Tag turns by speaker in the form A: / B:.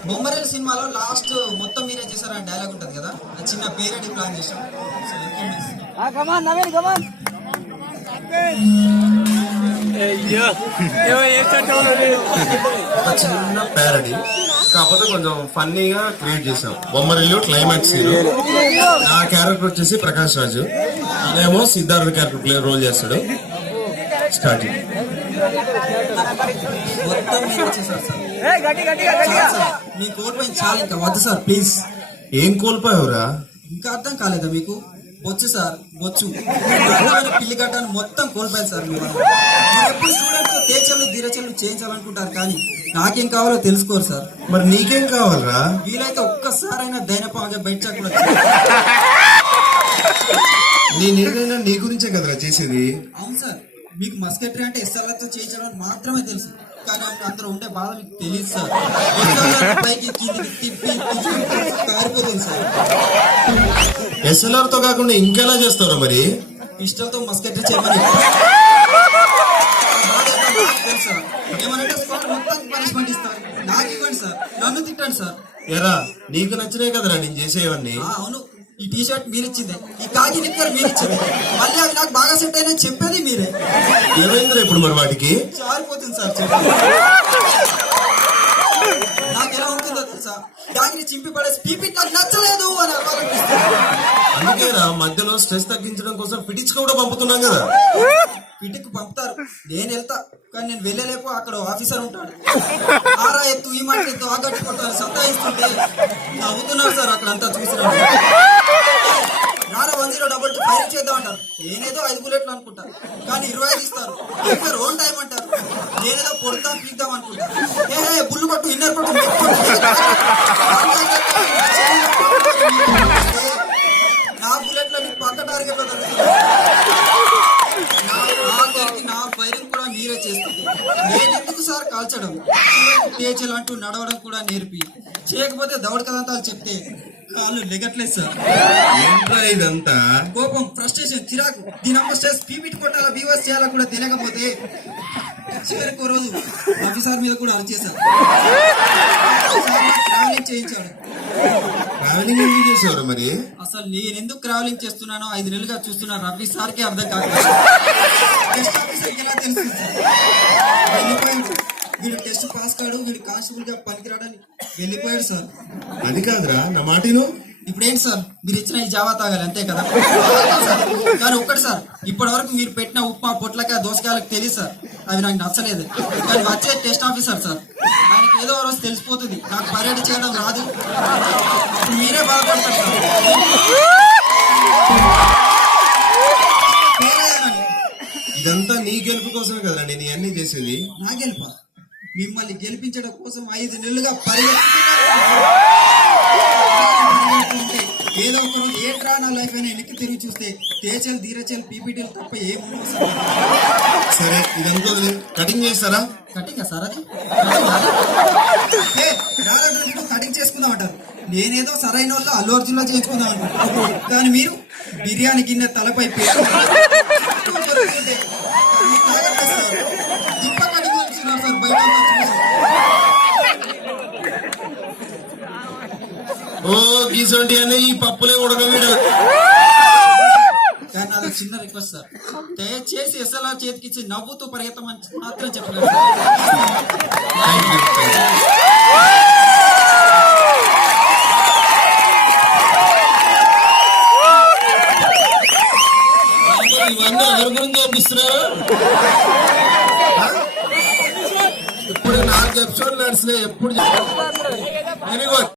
A: బొమ్మరేలు సినిమాలో లాస్ట్ మొత్తం మీరే చేశారు డైలాగ్ ఉంటది కదా, చిన్న పేరడి ప్లాన్ చేసాం.
B: చిన్న ప్యారడీ కాకపోతే కొంచెం ఫన్నీగా క్రియేట్ చేసాం. బొమ్మరిల్లు క్లైమాక్స్ హీరో, నా క్యారెక్టర్ వచ్చేసి ప్రకాష్ రాజు, ఏమో సిద్ధార్థ క్యారెక్టర్ ప్లే రోల్ చేస్తాడు. స్టార్టింగ్
A: మొత్తం మీరే చేశారు సార్. మీ కోల్పోయింది చాలా, ఇంకా వద్దు సార్ ప్లీజ్.
B: ఏం కోల్పోయావురా?
A: ఇంకా అర్థం కాలేదా మీకు? బొచ్చు సార్, బొచ్చు పిల్లి గడ్డాన్ని మొత్తం కోల్పోయారు సార్. మీరు ఎప్పుడు స్టూడెంట్స్ తేచలు ధీరచలు చేయించాలనుకుంటారు, కానీ నాకేం కావాలో తెలుసుకోరు సార్.
B: మరి నీకేం కావాలరా?
A: వీలైతే ఒక్కసారైనా దైనపాగా బయట కూడా.
B: నీ నిర్ణయం నీ గురించే కదరా చేసేది.
A: అవును సార్, మీకు మస్కెటరీ అంటే ఎస్ఎల్ఆర్తో చేయించడం మాత్రమే తెలుసు, కానీ అందరూ ఉండే బాధ మీకు తెలియదు సార్. పైకి కిందికి తిప్పి కారిపోతుంది సార్.
B: ఎస్ఎల్ఆర్ తో కాకుండా ఇంకెలా చేస్తారా మరి?
A: పిస్టల్తో మస్కెటరీ చేయమని తెలుసా? ఏమనంటే స్పాట్ మొత్తం పనిష్మెంట్ ఇస్తారు. నాకు ఇవ్వండి సార్, నన్ను తిట్టండి సార్.
B: ఎరా నీకు నచ్చినాయి కదరా నేను చేసేవన్నీ.
A: అవును, ఈ టీ షర్ట్ మీరు ఇచ్చిందే, ఈ కాకి నిక్కర్ మీరు ఇచ్చింది, మళ్ళీ అది నాకు బాగా సెట్ అయినా చెప్పేది మీరే.
B: ఏమైందిరా ఇప్పుడు మరి వాటికి?
A: చారిపోతుంది సార్. నాకు ఎలా ఉంటుందో తెలుసా, కాకిని చింపి పడేసి పీపీ నాకు నచ్చలేదు అని అవ్వాలనిపిస్తుంది.
B: అందుకేరా మధ్యలో స్ట్రెస్ తగ్గించడం కోసం పిటిచ్ కూడా పంపుతున్నాం కదా.
A: పిటికి పంపుతారు, నేను వెళ్తా, కానీ నేను వెళ్ళలేపు. అక్కడ ఆఫీసర్ ఉంటాడు, ఆరా ఎత్తు ఈ మాట ఎత్తు ఆగట్టుకుంటారు, సత్తాయిస్తుంటే నవ్వుతున్నారు సార్. అక్కడ అంతా చూసినా నారా 1022 ఫైరింగ్ చేద్దాం అంటారు, నేనేదో 5 బుల్లెట్లు అనుకుంటా, కానీ 25 ఇస్తారు. ఓన్ టైం అంటారు, నేనేదో పొడతాం పీక్దాం అనుకుంటా. ఏ బుల్లు కొట్టు, ఇన్నర్ కొట్టు, నా బుల్లెట్లో పక్క టార్గెట్ లో నా ఫైరింగ్ కూడా మీరే చేస్తుంది. నేను ఎందుకు సార్ కాల్చడం, పేచలు అంటూ నడవడం కూడా నేర్పి, చేయకపోతే దౌడ కదంతాలు చెప్తే కాళ్ళు లెగట్లేదు సార్.
B: ఏంట్రా ఇదంతా?
A: కోపం, ఫ్రస్ట్రేషన్, చిరాకు, దీని అమ్మ స్ట్రెస్, పీపీటీ కొట్టాలా బీవర్స్ చేయాలా కూడా తెలియకపోతే చివరికి రోజు ఆఫీసర్ మీద కూడా అరిచేశారు. ట్రావెలింగ్ చేయించాడు.
B: ట్రావెలింగ్ ఎందుకు చేసేవారు మరి?
A: అసలు నేను ఎందుకు ట్రావెలింగ్ చేస్తున్నానో 5 నెలలుగా చూస్తున్నా రవి సార్కి అర్థం కాదు. టెస్ట్ ఆఫీసర్కి ఎలా తెలుస్తుంది సార్? వెళ్ళిపోయాడు, వీడు టెస్ట్ పాస్ కాడు, వీడు కానిస్టేబుల్ గా పనికిరాడని వెళ్ళిపోయాడు సార్.
B: అది కాదురా నా మాటిను.
A: ఇప్పుడు ఏంటి సార్, మీరు ఇచ్చిన ఈ జావా తాగాలి అంతే కదా. కానీ ఒక్కటి సార్, ఇప్పటి వరకు మీరు పెట్టిన ఉప్మా పొట్లకాయ దోసకాయలకు తెలియదు సార్, అవి నాకు నచ్చలేదు. కానీ వచ్చే టెస్ట్ ఆఫీసర్ సార్, ఆయనకి ఏదో రోజు తెలిసిపోతుంది నాకు పర్యటన చేయడం రాదు, మీరే బాధపడతారు సార్.
B: ఇదంతా నీ గెలుపు కోసమే కదరా నేను ఇవన్నీ చేసేది.
A: నా గెలుప? మిమ్మల్ని గెలిపించడం కోసం 5 నెలలుగా ఏదో ఒక రోజు ఏట్రా నా లైఫ్ అయినా వెనక్కి తిరిగి చూస్తే తేచల్ ధీరచల్ పీపీటీలు తప్ప ఏముండదు.
B: సరే ఇదంతా కటింగ్ చేస్తారా?
A: కటింగ్ సార్, అది కటింగ్ చేసుకుందాం అంటారు. నేనేదో సరైన వాళ్ళు అల్లు అర్జున్ లో చేయించుకుందాం అనుకుంటా, కానీ మీరు బిర్యానీ గిన్నె తలపై
B: ఓ గీసంటి అని ఈ పప్పులే ఉడకవీడు.
A: కానీ నాది చిన్న రిక్వెస్ట్ సార్, దయచేసి ఎస్ఎల్ఆర్ చేతికి ఇచ్చి నవ్వుతూ పరిగెత్తమని మాత్రం చెప్పలేదు.
B: ఇవన్నీ ఎవరి గురించి పంపిస్తున్నారు? ఇప్పుడు 4 ఎపిసోడ్లు నడిచినాయి, ఎప్పుడు